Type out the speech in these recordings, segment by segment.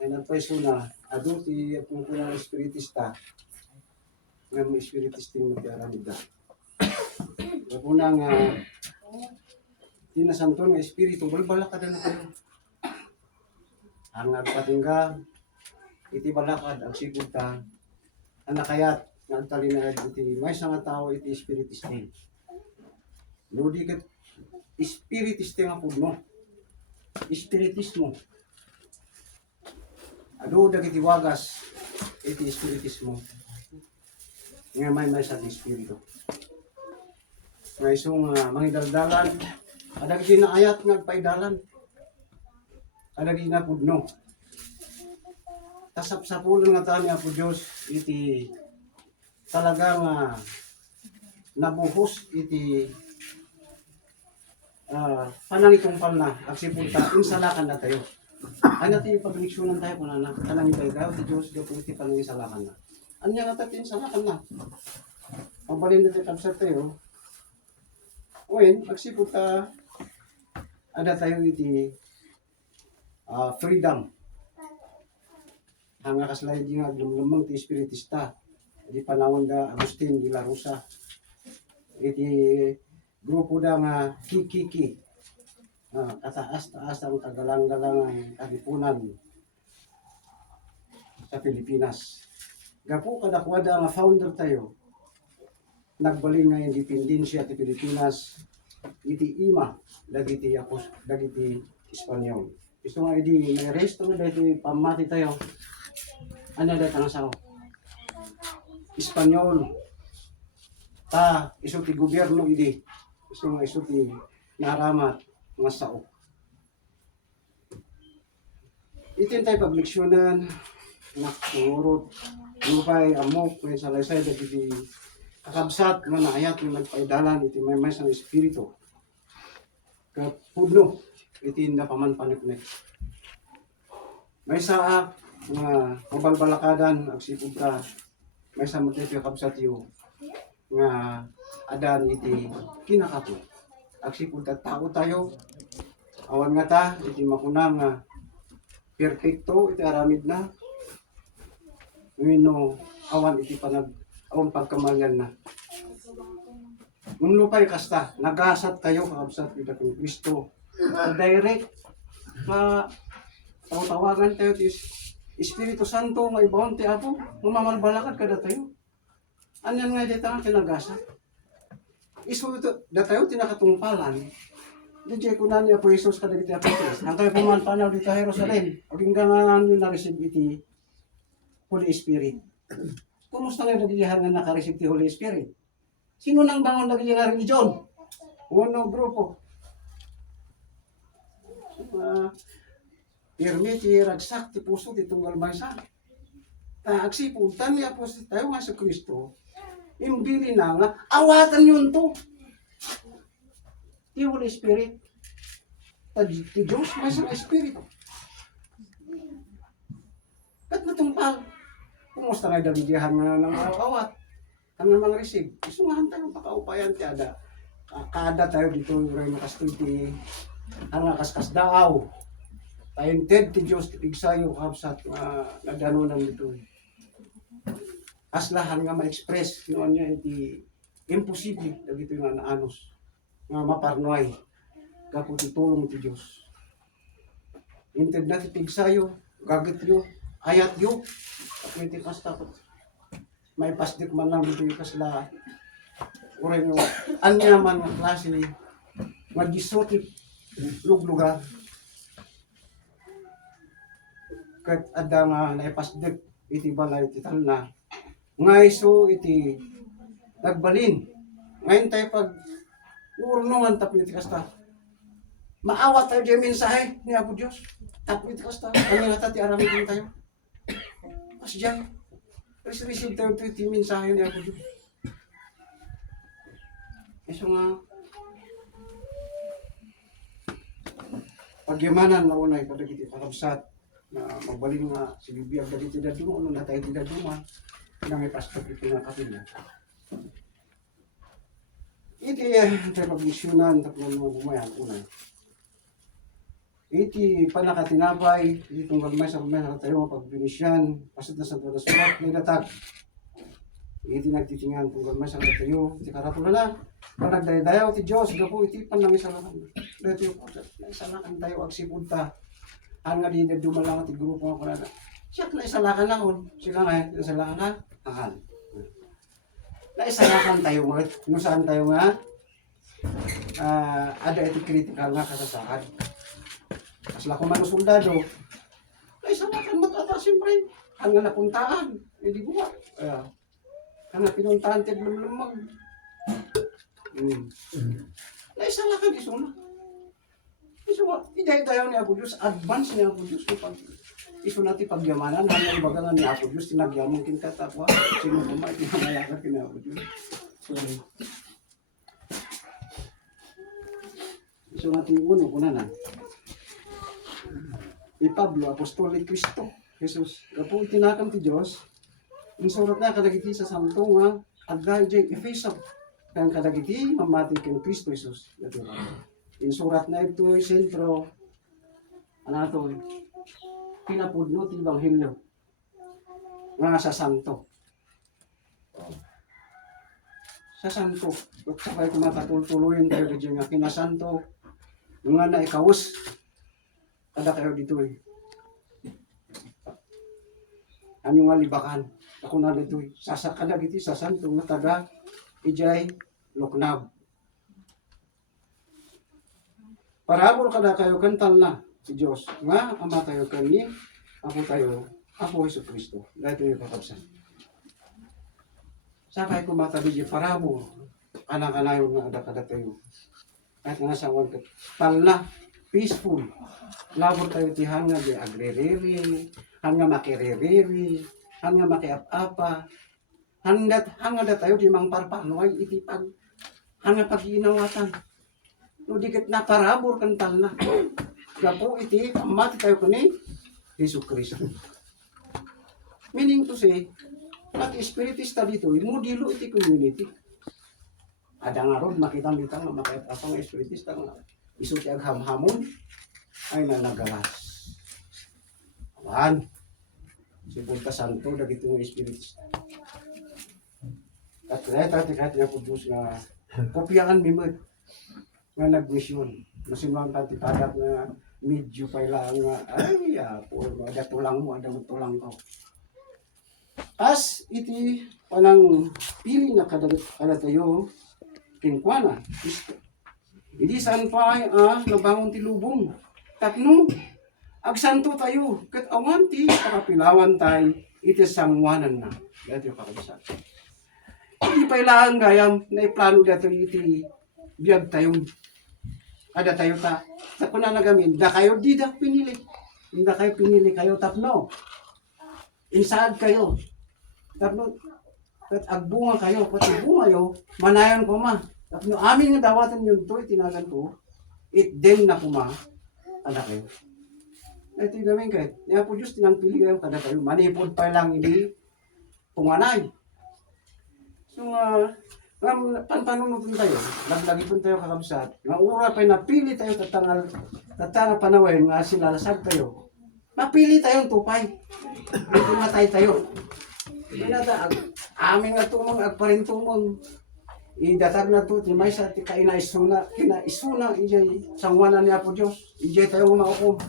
kinadvice na adu ti kung kunang espiritista nga may espiritisting magkaramida. Kapuna nga tinasanton nga espiritu balbala ka na kayo. Ang nagpatingga iti balakad ang sigud ta ang nakayat nga talinayad iti may nga tao iti espiritisting. Ludi ket espiritisting ang pudno. Espiritismo. Adu dagiti wagas iti espiritismo. Nga may sa espiritu. Nga isong mangidaldalan adagiti naayat nga paidalan. Adagiti na pudno. Tasapsapulan nga tani Apo Diyos iti talagang nabuhos iti panangitungpal na agsipunta insalakan na tayo. Ano natin yung pag-leksyonan tayo kung na kanangin tayo ti Diyos iti iti panangisalakan na. Ano nga natin insalakan na? Pagbalin natin kapsat tayo. Uwin, agsipunta ada tayo iti freedom. Ang nakaslide nga lumlumang ti espiritista. Di panawon da Agustin de la Rosa. Iti grupo da nga kikiki. Kataas-taas ang kagalang-galang ang kalipunan sa Pilipinas. Gapo kadakwada nga founder tayo. Nagbaling nga independensya ti Pilipinas. Iti ima dagiti Espanyol. Gusto nga idi may resto dagiti pamati tayo. Ano dahil ang sao? Espanyol. Iso ti gobyerno idi. Iso ti naramat nga sao. Itin tayo pagleksyonan. Nakturot. Lupay, amok, may salaysay, dagiti kakabsat, nga naayat, nga nagpaidalan, iti may sa espiritu. Kapudno, iti na pamanpanik-nek. May saa, nga mabalbalakadan agsipud ka may samot iti kabsat yu nga adan iti kinakapo agsipud ta tao tayo awan nga ta iti makunang nga perfecto iti aramid na ngino awan iti awan pagkamalyan na nung kasta nagasat tayo kabsat iti Kristo direct tawagan tayo iti Espiritu Santo nga ibawon ti Apo, mamamalbalakad kada tayo. Anyan nga dito ang kinagasa. Isu da tayo tinakatungpalan. Di ko na ni Apo Jesus kada iti Apostoles. Ang tayo pumanpanaw dito Jerusalem. Aging nga na-receive iti Holy Spirit. Kumusta nga nagigihan nga naka-receive ti Holy Spirit? Sino nang bangon nagigihan nga religion? Uno grupo. Pirmi ti ragsak ti puso ti tunggal maysa. Agsipud ni Apostol tayo nga sa Kristo. Imbili na nga awatan yun to. Ti Holy Spirit. Ti Diyos may sa Espiritu. Kat matungpal. Kumusta nga dalidihan nga ng awat. Ang mga receive. Isungahan tayo pakaupayan ti ada. Kada tayo dito rin nakastuti. Ang nakaskas daaw. Tainted ti Diyos ti pigsayo kapsat nadanunan dito. Aslahan nga ma-express noon niya iti imposible dagito nga naanos nga maparnoy kapo ti tulong ti Diyos. Inted na ti pigsayo gagit yo ayat yo kapo iti kasta may pasdik man lang dito yung kasla uray mo anya man nga klase mag-isotip luglugar kat ada nga naipasdik iti balay iti talna nga iso iti nagbalin ngayon tayo pag urunungan tapo iti kasta maawat tayo di mensahe ni Apo Diyos tapo iti kasta ano nga tati aramidin tayo pas dyan receive tayo iti mensahe ni Apo Diyos iso nga pagyamanan na unay padag iti kakabsat na magbaling nga si bibiyag dali ti daduma ano na tayo ti daduma na may pastor ito nga kapila iti tayo pag-misyonan tapos mga bumayan unay iti panakatinapay, iti tunggal may sa tayo mapagbinisyan, pasat na sa tuwa sulat, may datag. Iti nagtitingan tunggal may sa tayo, iti karapula na, panagdaydayaw ti Diyos, gapo iti panang isalakan. Dito yung isalakan tayo, agsipunta. Ang nga di na dumalang ti grupo nga kulada. Siya na isalakan na on, siya nga, isalakan na, akal. Naisalakan tayo mga, kung saan tayo nga, ada iti critical nga kasasakad. Kasla ko man soldado, naisalakan mo ata siyempre, hanggang napuntaan, hindi buwa. Hanggang pinuntaan tayo lumlumag. Naisalakan iso na. Iso nga, iday tayo ni Apo Diyos, advance ni Apo Diyos, iso natin pagyamanan, hanggang baga nga ni Apo Diyos, tinagyaman kintatapwa, sino pa ma, itinamalakan kina Apo Diyos. So natin uno ko na. Pablo, Apostolic Cristo, Jesus. Kapag tinakam ti Diyos, ang surat na kadagiti sa santo nga, agay dyan Efeso. Kang kadagiti, mamati kang Cristo Jesus. Yung surat na ito, sentro, ano ito, pinapudno ti Ebanghelyo. Nga sa santo. Sa santo. At sabay kumatatuluyin tayo dyan nga kinasanto. Nga na ikawos. Kada kayo dito eh. Ano nga libakan? Ako na dito eh. Sasakada dito sa santo nga taga Ijay Luknab. Parabol kada kayo kantal na si Diyos. Nga ama tayo kani, ako tayo, ako Hesus Kristo. Dahito yung kakabsan. Sakay kumatabi di parabol. Kanang-kanayon nga ada-kada tayo. At nga sa wag talna, peaceful. Labor tayo ti hanga di agre-riri, hanga makiriri, hanga makiap-apa, hanga tayo di mang parpanoy, itipag, hanga pag-iinawatan. No dikit na parabor kan talna. Gapo iti, mati tayo kani, Hesus Kristo. Meaning to say, at spiritista dito, modelo iti community. Ada nga ron, makita-kita nga makita nga espiritista nga iso ti aghamhamon ay nanagalas. Awan, si Punta Santo, dagiti nga espiritista. At kahit nga po Diyos nga kopyaan mimod nga nagmisyon. Masimang katipadat nga medyo pa ilang nga, ay, po, ada tulang mo, ada mo tulang ko. As iti panang pili na kada tayo, kinkwana, Kristo. Hindi saan pa ay nabangon ti lubong. Tapno, agsanto tayo, kat awan ti pakapilawan tayo, iti sangwanan na. Dito yung kakabasal. Hindi pa ilang gayam na iplano dito iti biyag tayo. Kada tayo ta. Sa kuna nagamin, da kayo di da pinili. Hindi kayo pinili kayo, tapno. Insaad kayo. Tapno, kat agbunga kayo, pati bunga yo, manayan ko ma. Tapno, amin nga dawatan yun to, itinagan ko, itden na kuma, kada kayo. Ito yung gawin kayo. Kaya po Diyos, tinangpili kayo, kada kayo. Manipod pa lang, hindi punganay. So, panpanunutin tayo, laglagi po tayo kakabsat. Yung ura pa napili tayo, tatanga panawin, nga sinalasag tayo. Mapili tayong tupay. Ito matay tayo. Pinata, amin nga tumang, agparin tumang. Idatag na to, timay sa kinaisuna, ijay, sangwanan niya po Diyos. Ijay tayo umakukum.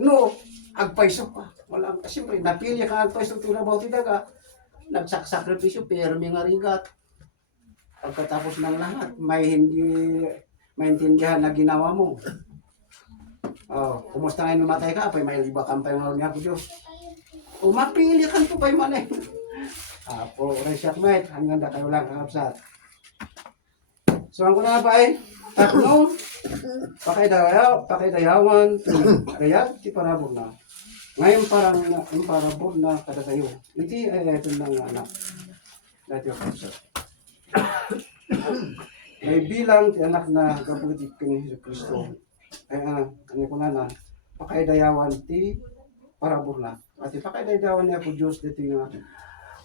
No, agpaisok pa. Wala, siyempre, napili ka agpaisok, tinabaw tidaga. Nagsakripisyo, pero may nga rigat. Pagkatapos ng lahat, may hindi maintindihan na ginawa mo. Oh, kumusta ngayon namatay ka? Apay may libakan pa yung nga po Diyos. O mapili ka po pa yung manay. Po, resyak mate, hanggang da kayo lang kakabsat. So, ang kuna pa ay, tatlo, pakaidayawan, kaya, ti parabog na. Ngayon parang, yung parabog na kada tayo. Iti, ito ng anak. Dati yung kakabsat. May bilang ti anak na kapulitik kang Hesus Kristo. Kaya, kanya ko na, pakaidayawan ti parabog na. At pakaidayawan niya po Diyos dito nga.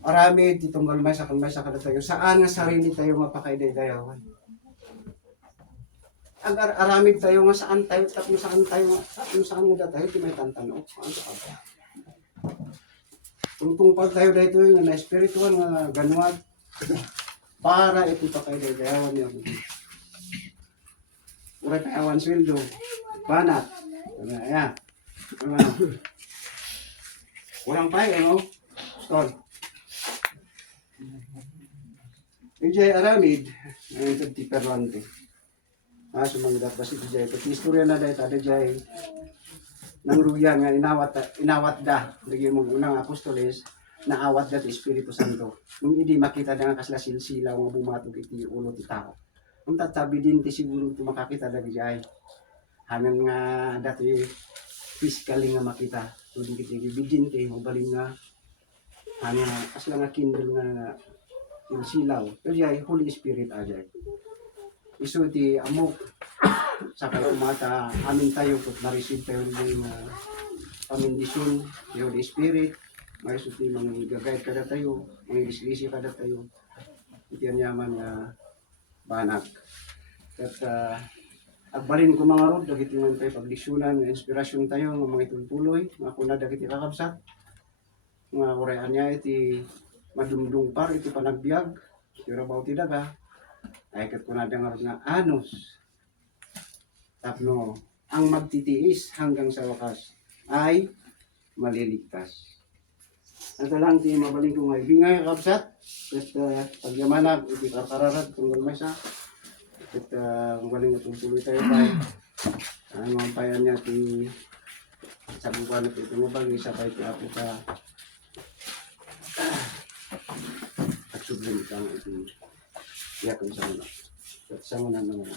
Marami ditong galmay sa kada tayo. Saan nga sarili tayo mapakaidayawan? agar aramid tayo nga saan tayo, tapos saan nga tayo, ti may tantano. Ano sa kaba? Tungtungpag tayo dito yung na spiritual nga ganuad. Para ito pa kayo dayawan niya. Uray kayawan sweldo. Banat. Ayan. Kurang pa ano? Stone. Ijay aramid. Ngayon ito ti perlante. Sumangidat kasi ito jay. Pati istorya na dahil tada jay. Nang ruya nga inawat da. Lagi mong unang apostoles. Naawat da ti Espiritu Santo. Nung hindi makita da nga kasla silsila nga bumatog iti ulo ti tao. Kung tatabi din ti siguro ito makakita da jay. Hanggang nga dati physically nga makita. So di kita ibigin kay mabaling nga hanggang kasla nga kindle nga yung silaw. Pero jay, Holy Spirit ajay. Iso ti amok sa kumata amin tayo kung na-receive tayo ng pamindisyon ti Holy Spirit. May suti mga gagayad kada tayo, mga islisi kada tayo. Iti ang yaman nga banak. At agbalin ko mga rod, dagiti man tayo pagdisyonan, inspirasyon tayo, mga itulpuloy, mga kuna dagiti kakabsat. Mga kurayaan niya iti madumdung par, iti panagbiag, pero baw ti daga, ay kat kuna nga anos. Tapno, ang magtitiis hanggang sa wakas ay maliligtas. Ito lang ti mabaling ko nga ibingay kakabsat. At pagyamanag, iti karkararad, kung galmay sa. At mabaling itong tuloy tayo pa. Ang mampayan niya ti sa buwan at ito mabagi sa pa'y tiapo ka. At sublim kang iti iyakan sa muna. At sa muna naman.